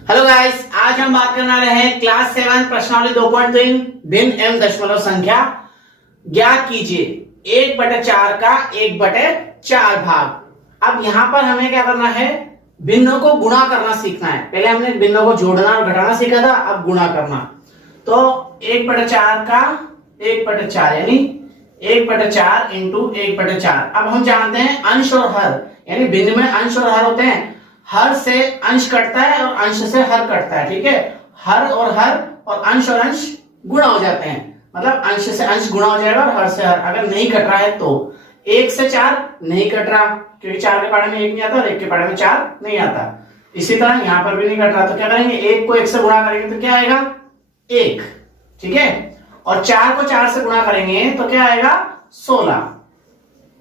Hello guys, आज हम बात करने वाले हैं क्लास 7 प्रश्नावली 2.3 भिन्न एवं दशमलव संख्या ज्ञात कीजिए 1/4 का 1/4 भाग। अब यहाँ पर हमें क्या करना है, भिन्नों को गुणा करना सीखना है। पहले हमने भिन्नों को जोड़ना और घटाना सीखा था, अब गुणा करना। तो 1/4 का 1/4 यानी 1/4 इंटू 1/4। अब हम जानते हैं अंश और हर, यानी भिन्न में अंश और हर होते हैं। हर से अंश कटता है और अंश से हर कटता है, ठीक है। हर और अंश और अंश गुणा हो जाते हैं, मतलब अंश से अंश गुणा हो जाएगा और हर से हर। अगर नहीं कट रहा है तो 1 से 4 नहीं कट रहा, क्योंकि 4 के पाड़े में 1 नहीं आता और 1 के पाड़े में 4 नहीं आता। इसी तरह यहां पर भी नहीं कट रहा, तो क्या करेंगे, 1 को 1 से गुणा करेंगे तो क्या आएगा 1, ठीक है। और 4 को 4 से गुणा करेंगे तो क्या आएगा 16।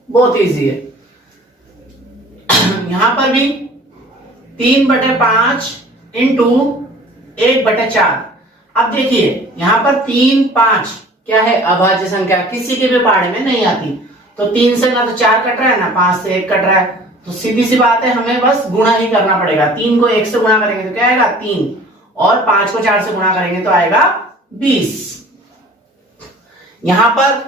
बहुत इजी है। यहां पर भी 3/5 इंटू 1/4। अब देखिए यहां पर 3, 5 क्या है, अभाज्य संख्या, किसी के भी पाड़े में नहीं आती। तो 3 से ना तो 4 कट रहा है, ना 5 से 1 कट रहा है, तो सीधी सी बात है, हमें बस गुणा ही करना पड़ेगा। 3 को 1 से गुणा करेंगे तो क्या आएगा 3, और 5 को 4 से गुणा करेंगे तो आएगा 20। यहां पर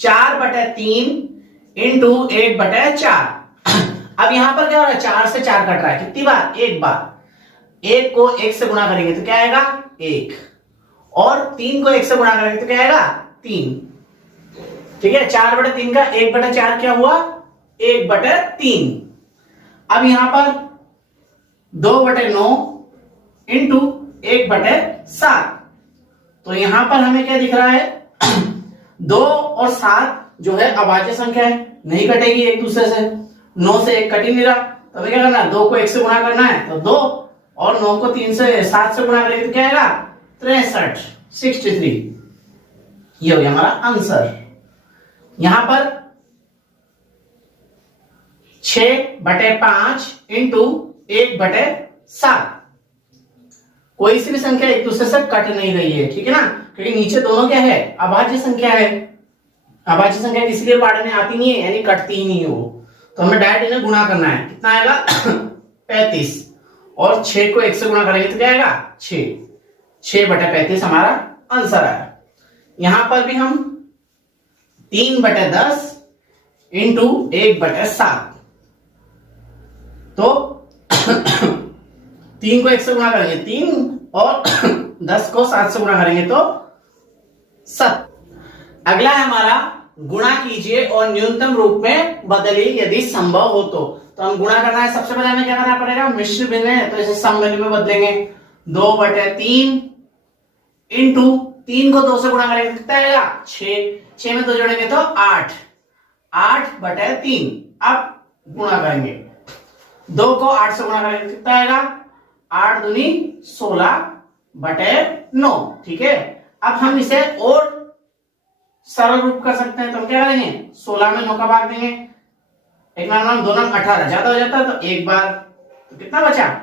4/3 इंटू 1/4। अब यहां पर क्या हो रहा है, 4 से 4 कट रहा है, कितनी बार, एक बार। 1 को 1 से गुणा करेंगे तो क्या आएगा 1, और 3 को 1 से गुणा करेंगे तो क्या आएगा 3, ठीक है। 4/3 का 1/4 क्या हुआ 1/3। अब यहां पर 2/9 इंटू 1/7। तो यहां पर हमें क्या दिख रहा है 2 और 7 जो है अभाज्य संख्या है, नहीं कटेगी एक दूसरे से। 9 से 1 कट ही नहीं रहा, तो हमें क्या करना है, 2 को 1 से गुणा करना है तो 2, और 9 को 7 से गुणा करेंगे तो क्या आएगा 63। ये हो गया हमारा आंसर। यहां पर 6/5 इंटू 1/7। कोई सी भी संख्या एक दूसरे से कट नहीं रही है, ठीक है ना, क्योंकि नीचे दोनों क्या है, अभाज्य संख्या है। अभाज्य संख्या किसी के पाड़े में आती नहीं है, यानी कटती ही नहीं है वो। तो हमें डायरेक्ट इन्हें गुणा करना है, कितना आएगा 35, और 6 को 1 से गुणा करेंगे तो क्या आएगा 6/35 हमारा आंसर आया। यहां पर भी हम 3/10 इंटू 1/7। तो 3 को 1 से गुणा करेंगे 3, और 10 को 7 से गुणा करेंगे तो 7। अगला है हमारा गुणा कीजिए और न्यूनतम रूप में बदलिए यदि संभव हो तो हम गुणा करना है। सबसे पहले हमें क्या करना पड़ेगा, मिश्र भिन्न है तो इसे समभिन्न में बदलेंगे। 2/3 इंटू 3 को 2 से गुणा करेंगे कितना आएगा 6 में 2 जोड़ेंगे तो 8/3। अब गुणा करेंगे, 2 को 8 से गुणा करेंगे कितना आएगा 8 दूनी 16/9, ठीक है। अब हम इसे और सरल रूप कर सकते हैं, तो हम क्या करेंगे 16 में 9 का भाग देंगे, 1 9 2 9 18, ज्यादा हो जाता है तो एक बार, तो कितना बचा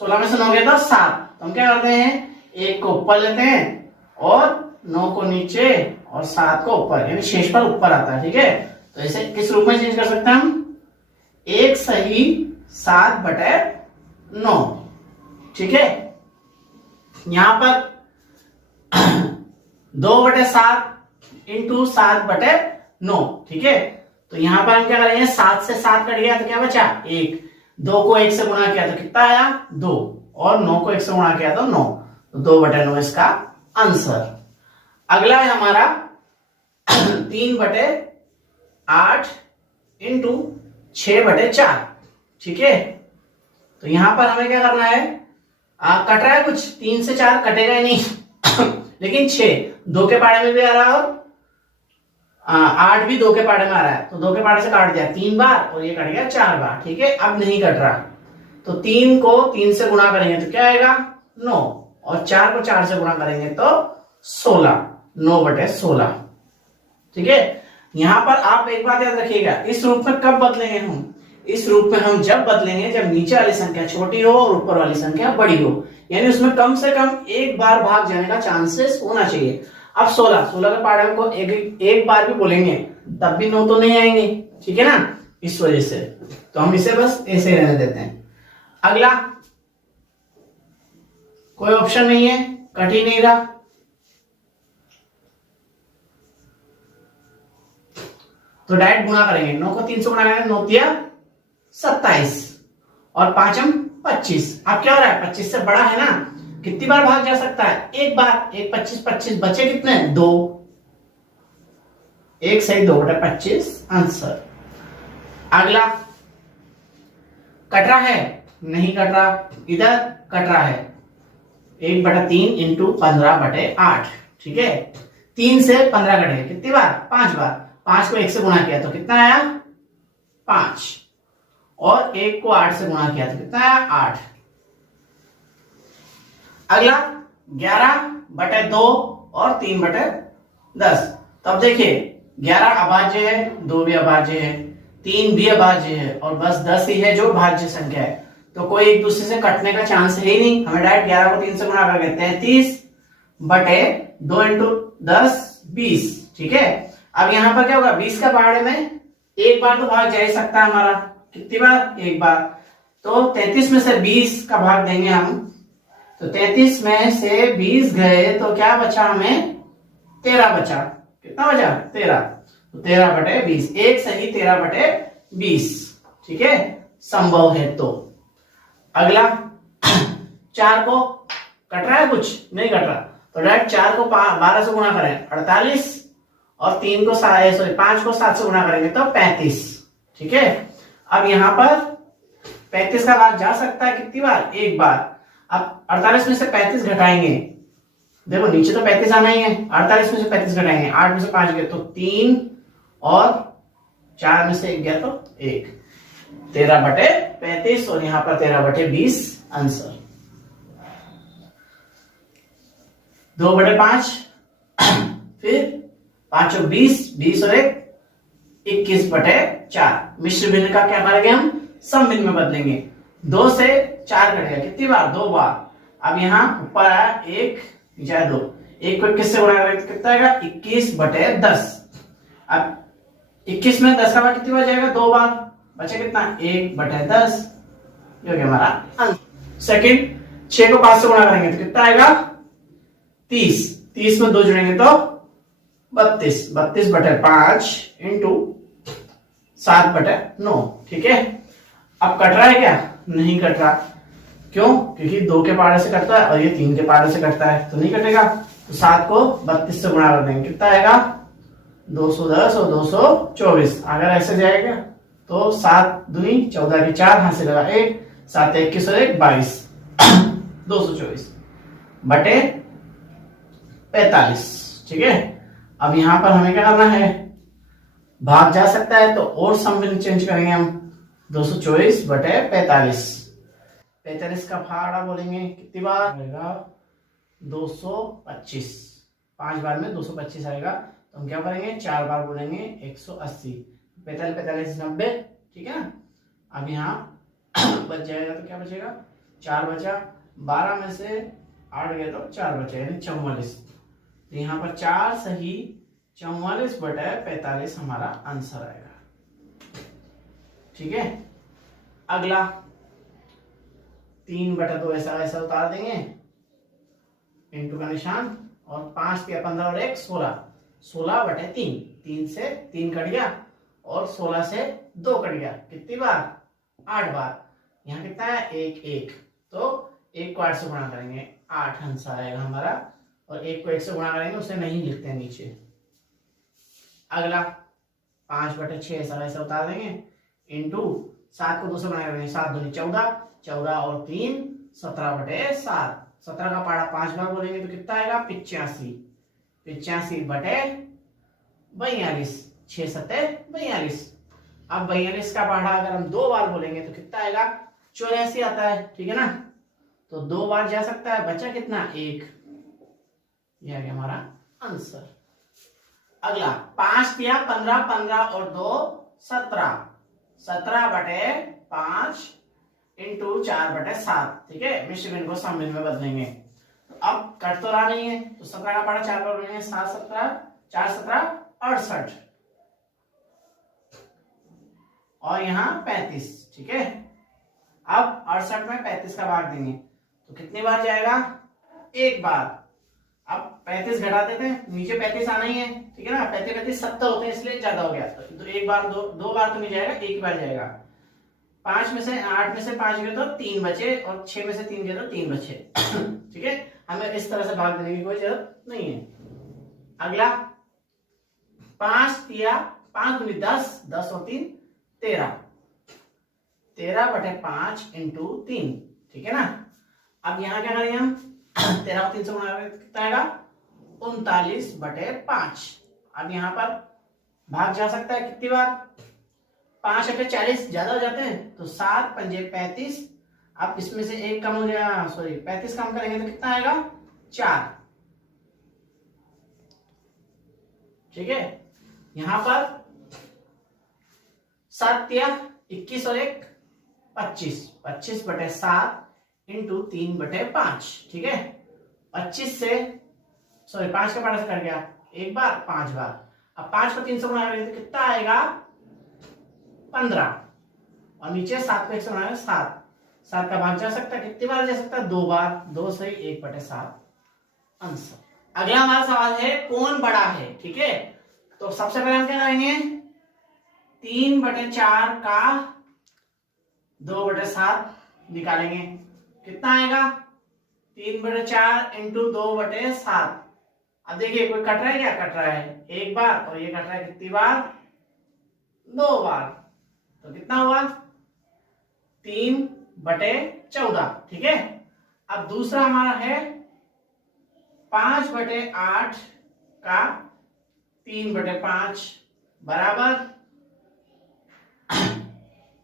16 में से 9 गया तो 7। तो हम क्या करते हैं, 1 को ऊपर लेते हैं और 9 को नीचे और 7 को ऊपर, यानी शेष पर ऊपर आता है, ठीक है। तो इसे किस रूप में चेंज कर सकते हैं हम, 1 सही 7/9, ठीक है। यहां पर 2/7 इंटू 7/9, ठीक है। तो यहां पर हम क्या करेंगे, 7 से 7 कट गया तो क्या बचा 1, 2 को 1 से गुणा किया तो कितना आया 2, और 9 को 1 से गुणा किया तो 9, तो 2/9 इसका आंसर। अगला है हमारा 3/8 इंटू 6/4, ठीक है। तो यहां पर हमें क्या करना है, कट रहा है कुछ, 3 से 4 कटेगा ही नहीं लेकिन 6 2 के पाड़े में भी आ रहा है और 8 भी 2 के पाड़े में आ रहा है, तो 2 के पाड़े से काट दिया 3 बार और ये कट गया 4 बार, ठीक है। अब नहीं कट रहा, तो 3 को 3 से गुणा करेंगे तो क्या आएगा 9, और 4 को 4 से गुणा करेंगे तो 16, 9/16, ठीक है। यहां पर आप एक बात याद रखिएगा, इस रूप में कब बदलेंगे हम, इस रूप में हम जब बदलेंगे जब नीचे वाली संख्या छोटी हो और ऊपर वाली संख्या बड़ी हो, यानी उसमें कम से कम एक बार भाग जाने का चांसेस होना चाहिए। अब 16 के पाड़े को एक बार भी बोलेंगे तब भी 9 तो नहीं आएंगे, ठीक है ना, इस वजह से तो हम इसे बस ऐसे रहने देते हैं। अगला कोई ऑप्शन नहीं है, कट ही नहीं रहा। तो डायरेक्ट गुणा करेंगे, 9 को 3 से गुणा करेंगे, 9 तिया 27 और 5 25। अब क्या हो रहा है, 25 से बड़ा है ना, कितनी बार भाग जा सकता है, एक बार। 1 25 25 बचे कितने, 2। 1 सही 2/25 आंसर। अगला कट रहा है, नहीं कट रहा, इधर कट रहा है। 1/3 इंटू 15/8, ठीक है। 3 से 15 कटे, कितनी बार, 5 बार। 5 को 1 से गुणा किया तो कितना आया, 5। और 1 को 8 से गुणा किया तो कितना आया, 8। अगला 11/2 और 3/10। तो अब देखिए 11 अभाज्य है, 2 भी अभाज्य है, 3 भी अभाज्य है, और बस 10 ही है जो भाज्य संख्या है। तो कोई एक दूसरे से कटने का चांस है ही नहीं। हमें डायरेक्ट 11 को 3 से गुणा करके 33/2 इंटू 10 20, ठीक है। अब यहां पर क्या होगा, 20 का पहाड़े में एक बार तो भाग जा ही सकता है हमारा, कितनी बार, एक बार। तो 33 में से 20 का भाग देंगे हम, तो 33 में से 20 गए तो क्या बचा, हमें 13 बचा। कितना बचा, 13। तो 13/20, एक सही 13/20, ठीक है, संभव है। तो अगला 4 को कट रहा है, कुछ नहीं कट रहा, तो डायरेक्ट 4 को 12 से गुणा करें 48, और 3 को 5 को 7 से गुणा करेंगे तो 35, ठीक है। अब यहां पर 35 का भाग जा सकता है कितनी बार, एक बार। अब 48 में से 35 घटाएंगे, देखो नीचे तो 35 आना ही है, 48 में से 35 घटाएंगे, 8 में से 5 गए तो 3, और 4 में से 1 गया तो 1। 13/35 और यहां पर 13/20 आंसर। 2/5, फिर 5 और 20, 20 और 1 21/4। मिश्र भिन्न का क्या करेंगे हम, सम भिन्न में बदलेंगे। 2 से 4 कट गया, कितनी बार, 2 बार। अब यहां ऊपर आया 1, नीचे आया 2, 1 को 21 से गुणा करेंगे तो कितना आएगा, 21/10। अब 21 में 10 का भाग कितनी बार जाएगा, 2 बार, बचा कितना, 1/10, ये हो गया हमारा आंसर। सेकंड, 6 को 5 से गुणा करेंगे तो कितना आएगा, 30। 30 में 2 जुड़ेंगे तो 32, 32/5 इंटू 7/9, ठीक है। अब कट रहा है क्या, नहीं कट रहा, क्यों, क्योंकि 2 के पहाड़े से कटता है और ये 3 के पहाड़े से कटता है, तो नहीं कटेगा। तो 7 को 32 से गुणा कर देंगे, कितना आएगा, 210 और 224। अगर ऐसे जाएगा तो 7 दूनी 14 की 4, हाथ से लगा 1, 7 21 और 1 22, 224/45, ठीक है। अब यहां पर हमें क्या करना है, भाग जा सकता है तो और सम भिन्न चेंज करेंगे हम। 224/45, 45 का फाड़ा बोलेंगे कितनी बार आएगा, 225। 5 बार में 225 आएगा, तो हम क्या करेंगे, 4 बार बोलेंगे 180। 45 45 90, ठीक है ना। अब यहाँ बच जाएगा तो क्या बचेगा, 4 बचा, 12 में से 8 गया तो 4 बचा, यानी 44। तो यहाँ पर 4 सही 44/45 हमारा आंसर आएगा, ठीक है। अगला 3/2 ऐसा ऐसा उतार देंगे, इंटू का निशान, और 5 या 15 और 1 16, 16/3। 3 से 3 कट गया और 16 से 2 कट गया, कितनी बार, 8 बार। यहाँ कितना है, 1 1, तो 1 को 8 से गुणा करेंगे, 8 आंसर आएगा हमारा। और 1 को 1 से गुणा करेंगे, उसे नहीं लिखते हैं नीचे। अगला 5/6 ऐसा वैसा उतार देंगे, इंटू 7 को 2 से गुणा करेंगे, 7 दूनी 14, 14 और 3 17/7। 17 का पहाड़ा 5 बार बोलेंगे तो कितना आएगा, 85, 85/42, 6 7 42। अब 42 का पहाड़ा अगर हम 2 बार बोलेंगे तो कितना आएगा, 84 आता है, ठीक है ना। तो 2 बार जा सकता है, बचा कितना, 1। यह आ गया हमारा आंसर। अगला 5 या 15, 15 और 2 17, 17/5 इंटू 4/7, ठीक है। मिश्र भिन्न को सम भिन्न में बदलेंगे। तो अब कट तो रहा नहीं है, तो 17 का पहाड़ा 4 बार बोलेंगे, 7 17 4 17 68, और यहाँ 35, ठीक है। अब 68 में 35 का भाग देंगे तो कितनी बार जाएगा, एक बार। अब 35 घटा देते हैं, नीचे 35 आना ही है, ठीक है ना, 35 35 70 होते हैं, इसलिए ज्यादा हो गया। तो एक बार दो बार तो नहीं जाएगा, एक बार जाएगा। 8 में से 5 गए तो 3 बचे, और 6 में से 3 गए तो 3 बचे। ठीक है, हमें इस तरह से भाग देने की कोई जरूरत नहीं है। अगला 5 दिया, 5 दूनी 10, 10 और 3 13, 13/5 इंटू 3, ठीक है ना। अब यहां क्या करेंगे हम, 13 और 3 से गुणा करेंगे कितना आएगा, 39/5। अब यहां पर भाग जा सकता है कितनी बार, 5 अटे 40 ज्यादा हो जाते हैं, तो 7 पंजे 35। अब इसमें से एक कम हो जाएगा, सॉरी 35 कम करेंगे तो कितना आएगा, 4, ठीक है। यहां पर 7 दिया 21 और 1 25, 25/7 इंटू 3/5, ठीक है। 25 से सॉरी 5 का पारा से कट गया, एक बार 5 बार। अब 5 को 3 से गुणा करेंगे तो कितना आएगा, 15, और नीचे 7 को 1 से गुणा करेंगे 7, 7 का भाग जा सकता है, कितनी बार जा सकता है, 2 बार, 2 से 1/7 आंसर। अगला हमारा सवाल है कौन बड़ा है, ठीक है। तो सबसे पहले हम क्या करेंगे, 3/4 का 2/7 निकालेंगे, कितना आएगा, 3/4 इंटू 2/7। अब देखिए कोई कट रहा है, क्या कट रहा है, एक बार, और ये कट रहा है कितनी बार, 2 बार, तो कितना हुआ, 3/14, ठीक है। अब दूसरा हमारा है 5/8 का 3/5 बराबर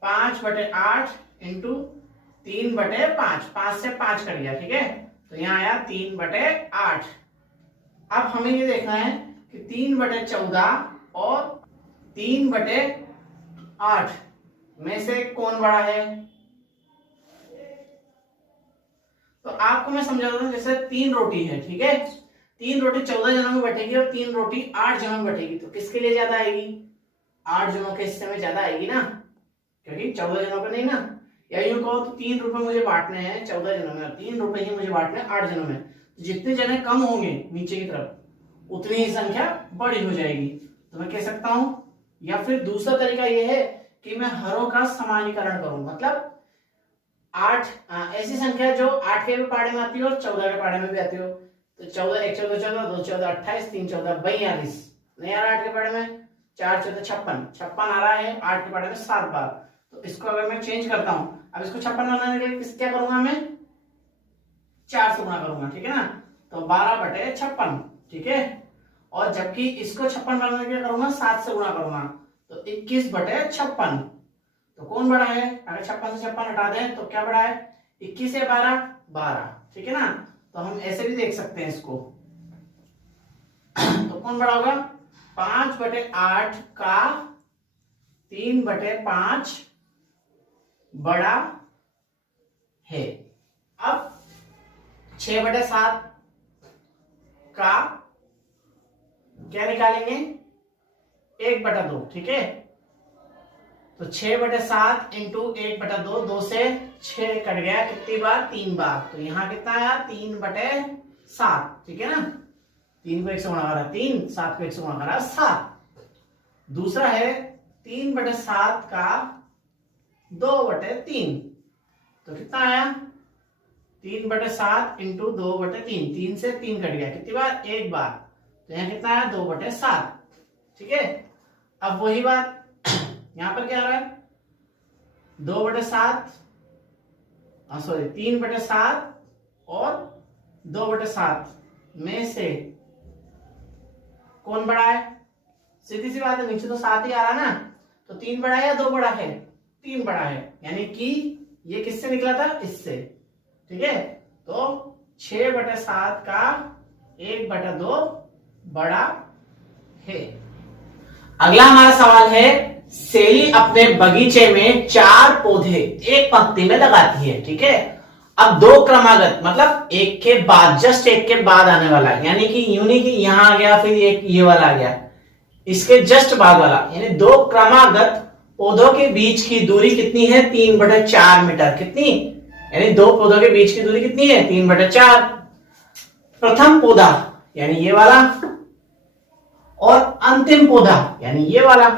5/8 इंटू 3/5, 5 से 5 कट गया, ठीक है, तो यहां आया 3/8। अब हमें ये देखना है कि 3/14 और 3/8 में से कौन बड़ा है। तो आपको मैं समझाता हूं, जैसे 3 रोटी है, ठीक है, 3 रोटी 14 जनों में बटेगी और 3 रोटी 8 जनों में बटेगी, तो किसके लिए ज्यादा आएगी, 8 जनों के हिस्से में ज्यादा आएगी ना, क्योंकि 14 जनों पे नहीं ना। या यूं कहो तो 3 रुपए मुझे बांटने हैं 14 जनों में, 3 रुपए ही मुझे बांटने हैं 8 जनों में, तो जितने जने कम होंगे नीचे की तरफ उतनी ही संख्या बड़ी हो जाएगी। तो मैं कह सकता हूं, या फिर दूसरा तरीका यह है कि मैं हरों का समानीकरण करूं, मतलब 8 ऐसी संख्या जो 8 के भी पाड़े में आती हो और 14 के पाड़े में भी आती हो। तो 14 1 14 14 2 14 28 3 14 42 नहीं आ रहा 8 के पाड़े में, 4 14 56 आ रहा है 8 के पाड़े में 7 बार। तो इसको अगर मैं चेंज करता हूं, अब इसको 56 बनाने के लिए क्या करूंगा, मैं 4 से गुणा करूंगा, ठीक है ना, तो 12/56, ठीक है। और जबकि इसको 56 बनाने के लिए करूंगा 7 से गुणा करूंगा, तो 21/56। तो कौन बड़ा है, अगर 56 से 56 हटा दें तो क्या बड़ा है, 21 से 12 12, ठीक है ना। तो हम ऐसे भी देख सकते हैं इसको, तो कौन बड़ा होगा, 5/8 का 3/5 बड़ा है। अब 6/7 का क्या निकालेंगे, 1/2, ठीक है। तो 6/7 इंटू 1/2, 2 से 6 कट गया, कितनी बार, 3 बार, तो यहां कितना आया, 3/7, ठीक है ना। 3 को 1 से गुणा करा 3, 7 को 1 से गुणा करा 7। दूसरा है 3/7 का 2/3, तो कितना आया, 3/7 इंटू 2/3, 3 से 3 कट गया, कितनी बार, 1 बार, तो यहां कितना आया, 2/7, ठीक है। अब वही बात यहां पर क्या आ रहा है, 2/7 सॉरी 3/7 और 2/7 में से कौन बड़ा है, सीधी सी बात है, नीचे तो 7 ही आ रहा ना, तो 3 बड़ा है या 2 बड़ा है, 3 बड़ा है, यानी कि ये किससे निकला था, इससे, ठीक है। तो 6/7 का 1/2 बड़ा है। अगला हमारा सवाल है, सेली अपने बगीचे में 4 पौधे एक पंक्ति में लगाती है, ठीक है। अब 2 क्रमागत, मतलब एक के बाद, जस्ट एक के बाद आने वाला, यानी कि यूं नहीं कि यहां आ गया फिर एक ये वाला आ गया, इसके जस्ट बाद वाला, यानी 2 क्रमागत पौधों के बीच की दूरी कितनी है, 3/4 मीटर, कितनी, यानी 2 पौधों के बीच की दूरी कितनी है, 3/4। प्रथम पौधा यानी ये वाला और अंतिम पौधा यानी ये वाला,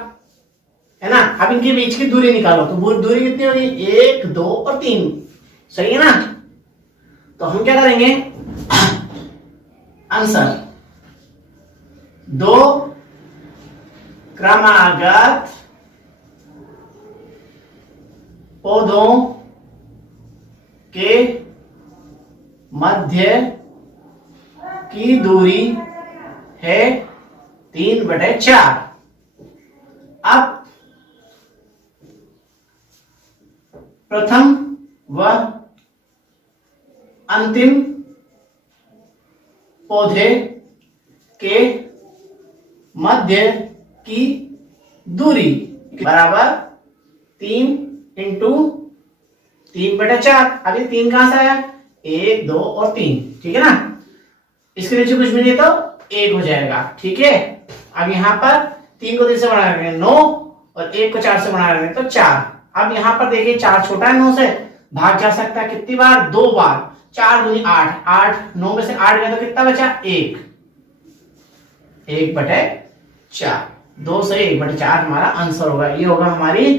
है ना। अब इनके बीच की दूरी निकालो तो दूरी कितनी होगी, 1 2 और 3, सही है ना। तो हम क्या करेंगे, आंसर 2 क्रमागत पौधों के मध्य की दूरी है 3/4। अब प्रथम व अंतिम पौधे के मध्य की दूरी बराबर 3 इंटू 3/4। अब ये 3 कहां से आया, 1 2 और 3, ठीक है ना। इसके नीचे कुछ भी नहीं तो 1 हो जाएगा, ठीक है। अब यहां पर 3 को 3 से बना रहे 9 और 1 को 4 से बना रहे तो 4। अब यहां पर देखिए 4 छोटा है 9 से, भाग जा सकता है कितनी बार, 2 बार। 4 दूनी 8, 8 9 में से 8 गया तो कितना बचा, 1, 1/4। 2 से 1/4 हमारा आंसर होगा। ये होगा हमारी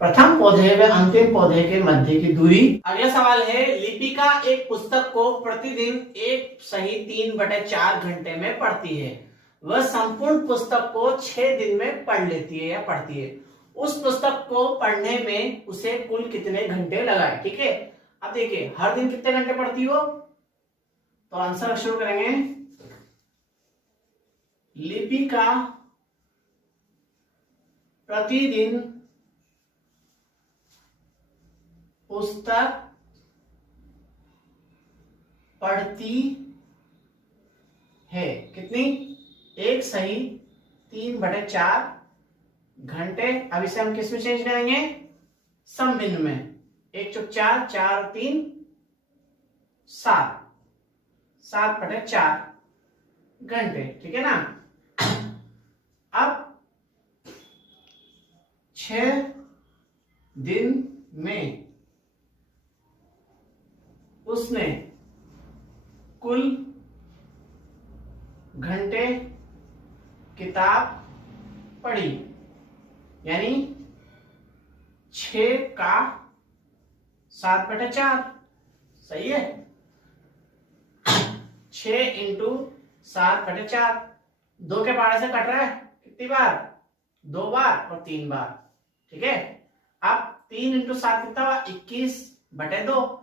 प्रथम पौधे व अंतिम पौधे के मध्य की दूरी। अगला सवाल है, लिपिका एक पुस्तक को प्रतिदिन 1 सही 3/4 घंटे में पढ़ती है। वह संपूर्ण पुस्तक को 6 दिन में पढ़ लेती है या पढ़ती है। उस पुस्तक को पढ़ने में उसे कुल कितने घंटे लगाए, ठीक है। अब देखिए हर दिन कितने घंटे पढ़ती हो, तो आंसर शुरू करेंगे। लिपिका प्रतिदिन पुस्तक पढ़ती है कितनी, 1 सही 3/4 घंटे। अब इसे हम किस में चेंज करेंगे, समभिन्न में। 1 चौक 4, 4 और 3 7, 7/4 घंटे, ठीक है ना। अब 6 दिन में उसने कुल घंटे किताब पढ़ी, यानी 6 का 7/4, सही है। 6 इंटू 7/4, 2 के पहाड़े से कट रहा है कितनी बार, 2 बार और 3 बार, ठीक है। अब 3 इंटू 7 कितना हुआ, 21/2।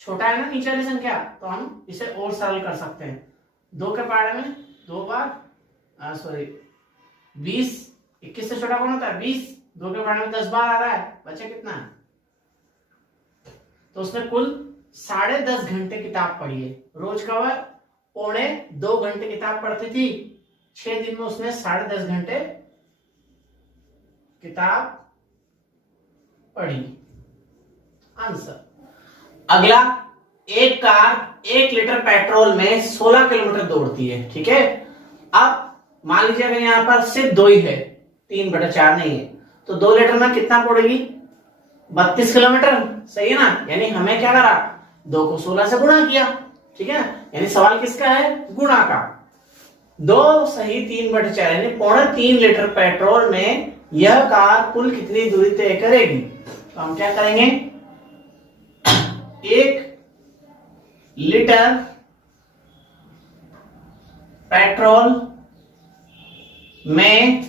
छोटा है ना नीचे वाली संख्या, तो हम इसे और सरल कर सकते हैं। 2 के पहाड़े में 2 बार, सॉरी 20, 21 से छोटा कौन होता है 20, 2 के पहाड़े में 10 बार आ रहा है, बचा कितना, तो उसने कुल 10.5 घंटे किताब पढ़ी है। रोज का वह 1.25 घंटे किताब पढ़ती थी, 6 दिन में उसने 10.5 घंटे किताब पढ़ी, आंसर। अगला, एक कार 1 लीटर पेट्रोल में 16 किलोमीटर दौड़ती है, ठीक है। अब मान लीजिए अगर यहां पर सिर्फ 2 ही है, 3/4 नहीं है, तो 2 लीटर में कितना पड़ेगी, 32 किलोमीटर, सही है ना। यानी हमें क्या करा, 2 को 16 से गुणा किया, ठीक है ना। यानी सवाल किसका है, गुणा का। 2 सही 3/4 यानी 3.25 लीटर पेट्रोल में यह कार कुल कितनी दूरी तय करेगी। तो हम क्या करेंगे, 1 लीटर पेट्रोल में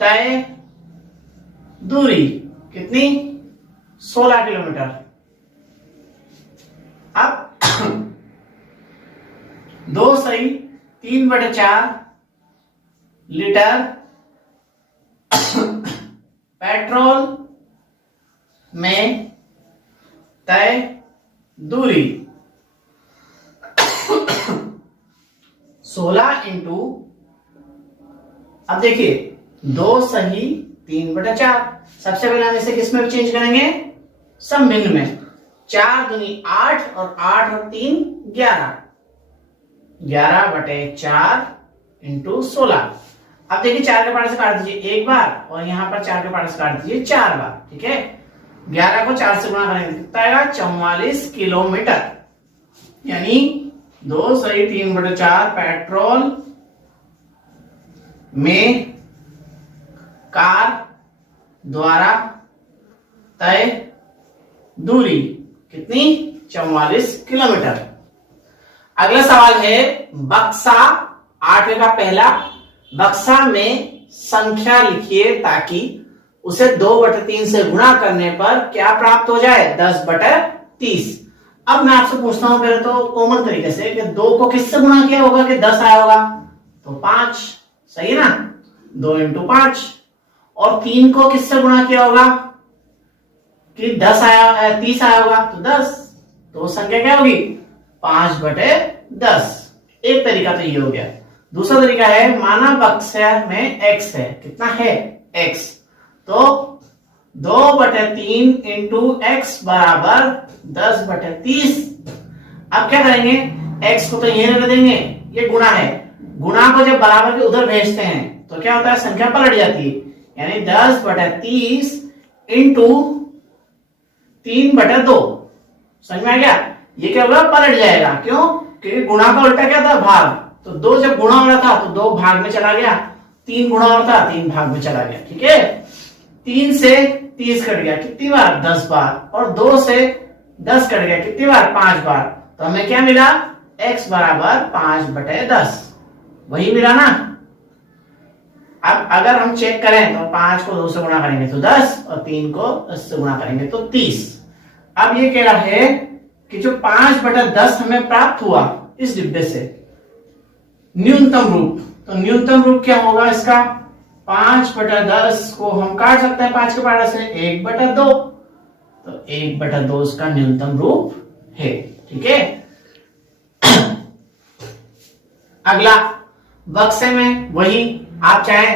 तय दूरी कितनी, 16 किलोमीटर। अब 2 सही 3/4 लीटर पेट्रोल में तय दूरी 16 इंटू, अब देखिए 2 सही 3/4, सबसे पहले हम इसे किस में चेंज करेंगे, समभिन्न में। 4 दूनी 8 और 8 और 3 11, 11/4 इंटू 16। अब देखिए 4 के पहाड़े से काट दीजिए 1 बार और यहां पर 4 के पहाड़े से काट दीजिए 4 बार, ठीक है। 11 को 4 से गुणा करेंगे कितना आएगा, 44 किलोमीटर। यानी 2 सही 3/4 पेट्रोल में कार द्वारा तय दूरी कितनी? 44 किलोमीटर। अगला सवाल है बक्सा 8 का पहला, बक्सा में संख्या लिखिए ताकि उसे 2/3 से गुणा करने पर क्या प्राप्त हो जाए? 10/30। अब मैं आपसे पूछता हूं पहले तो कॉमन तरीके से कि 2 को किससे गुणा किया होगा कि 10 आया होगा? तो 5, सही ना? 2 × 5। और 3 को किससे गुणा किया होगा कि 10 आया 30 आया होगा? तो 10। तो संख्या क्या होगी? 5/10। एक तरीका तो ये हो गया। दूसरा तरीका है माना बक्सा में x है, कितना है? x। तो 2/3 × x बराबर 10/30। अब क्या करेंगे? x को तो यही रख देंगे, ये गुणा है। गुणा को जब बराबर के उधर भेजते हैं तो क्या होता है? संख्या पलट जाती है, यानी 10/30 × 3/2। समझ में आ गया? ये क्या होगा? पलट जाएगा। क्यों? क्योंकि गुणा का उल्टा क्या था? भाग। तो 2 जब गुणा हो रहा था तो 2 भाग में चला गया, 3 गुणा हो रहा था 3 भाग में चला गया। ठीक है, 3 से 30 कट गया कितनी बार? 10 बार। और 2 से 10 कट गया कितनी बार? 5 बार। तो हमें क्या मिला? x बराबर 5/10। वही मिला ना? अब अगर हम चेक करें तो 5 को 2 से गुणा करेंगे तो 10 और 3 को 10 से गुणा करेंगे तो 30। अब ये कह रहा है कि जो 5/10 हमें प्राप्त हुआ इस डिब्बे से, न्यूनतम रूप, तो न्यूनतम रूप क्या होगा इसका? 5/10 को हम काट सकते हैं 5 के पहाड़े से, 1/2। तो 1/2 इसका न्यूनतम रूप है। ठीक है, अगला बक्से में वही, आप चाहे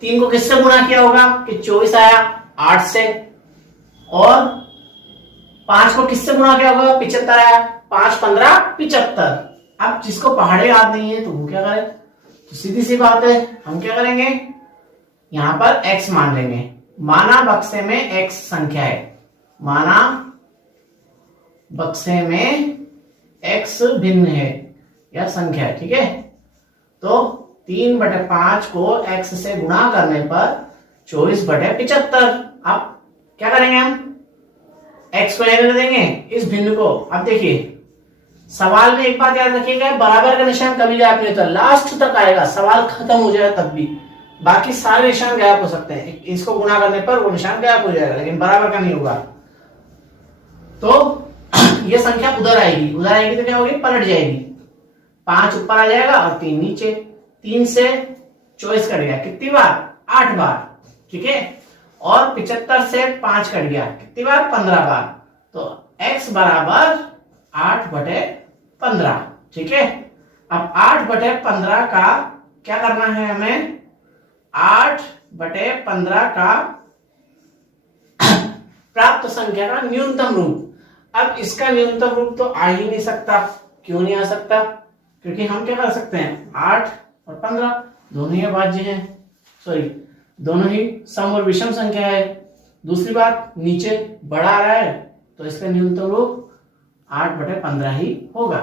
3 को किससे गुणा किया होगा कि 24 आया 8 से, और 5 को किससे गुणा किया होगा? 75 आया, 5 15 75। अब जिसको पहाड़े याद नहीं है तो वो क्या करे? तो सीधी सी बात है, हम क्या करेंगे? यहां पर x मान लेंगे। माना बक्से में x संख्या है, माना बक्से में x भिन्न है या संख्या है। ठीक है, तो 3/5 को x से गुणा करने पर 24/75। अब क्या करेंगे? हम x को ले देंगे इस भिन्न को। अब देखिए सवाल में एक बात याद रखिएगा, बराबर का निशान कभी गायब नहीं होता, लास्ट तक आएगा, सवाल खत्म हो जाएगा तब भी। बाकी सारे निशान गायब हो सकते हैं, इसको गुणा करने पर वो निशान गायब हो जाएगा, लेकिन बराबर का नहीं होगा। तो ये संख्या उधर आएगी, उधर आएगी तो क्या होगी? पलट जाएगी। 5 ऊपर आ जाएगा और 3 नीचे। 3 से 24 कट गया कितनी बार? 8 बार। ठीक है, और 75 से 5 कट गया कितनी बार? 15 बार। तो x बराबर 8/15। ठीक है, अब 8/15 का क्या करना है हमें? 8/15 का प्राप्त संख्या का न्यूनतम रूप। अब इसका न्यूनतम रूप तो आ ही नहीं सकता। क्यों नहीं आ सकता? क्योंकि हम क्या कर सकते हैं? 8 और 15 दोनों ही अभाज्य हैं, सॉरी दोनों ही सम और विषम संख्या है। दूसरी बात, नीचे बड़ा आ रहा है तो इसका न्यूनतम रूप 8/15 ही होगा।